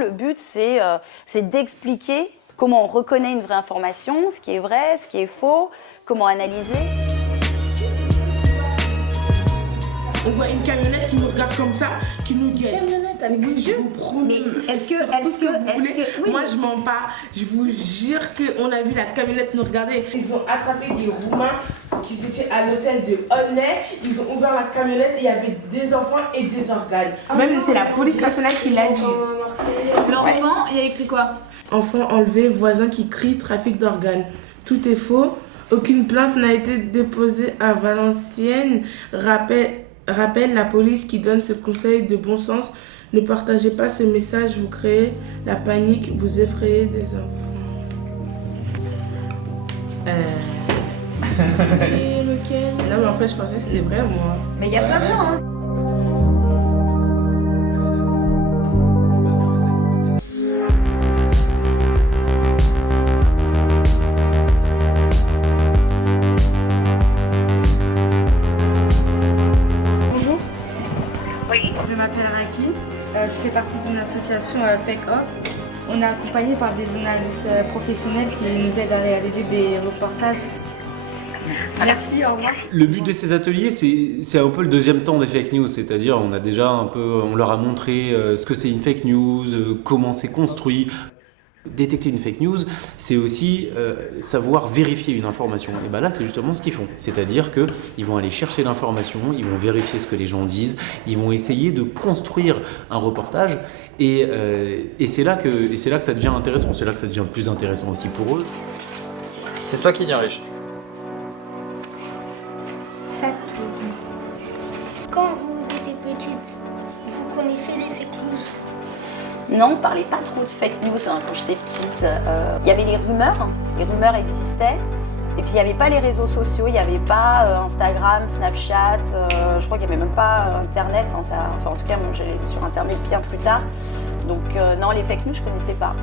le but, c'est d'expliquer comment on reconnaît une vraie information, ce qui est vrai, ce qui est faux, comment analyser. On voit une camionnette qui nous regarde comme ça, qui nous guette. Camionnette avec oui, des je yeux. vous promets. Est-ce que oui. Moi, je mens pas. Je vous jure qu'on a vu la camionnette nous regarder. Ils ont attrapé des Roumains qui étaient à l'hôtel de Honnay. Ils ont ouvert la camionnette et il y avait des enfants et des organes. Même c'est la police nationale qui l'a dit. L'enfant, il y a écrit quoi? Enfant enlevé, voisin qui crie, trafic d'organes. Tout est faux. Aucune plainte n'a été déposée à Valenciennes. Rappelle la police qui donne ce conseil de bon sens. Ne partagez pas ce message, vous créez la panique, vous effrayez des enfants. Et lequel? Non mais en fait je pensais que c'était vrai moi. Mais il y a plein de gens, hein. Je m'appelle Raki, je fais partie d'une association Fake Off. On est accompagné par des journalistes professionnels qui nous aident à réaliser des reportages. Merci, au revoir. Le but de ces ateliers, c'est un peu le deuxième temps des fake news, c'est-à-dire on leur a montré ce que c'est une fake news, comment c'est construit. Détecter une fake news, c'est aussi savoir vérifier une information. Et bien là, c'est justement ce qu'ils font. C'est-à-dire qu'ils vont aller chercher l'information, ils vont vérifier ce que les gens disent, ils vont essayer de construire un reportage. Et c'est là que ça devient intéressant. C'est là que ça devient plus intéressant aussi pour eux. C'est toi qui dirige. Ça tourne. Quand vous étiez petite, vous connaissez les fake news? Non, on ne parlait pas trop de fake news quand j'étais petite. Il y avait les rumeurs existaient. Et puis il n'y avait pas les réseaux sociaux, il n'y avait pas Instagram, Snapchat, je crois qu'il n'y avait même pas Internet. En tout cas, moi j'allais sur Internet bien plus tard. Donc non, les fake news, je ne connaissais pas.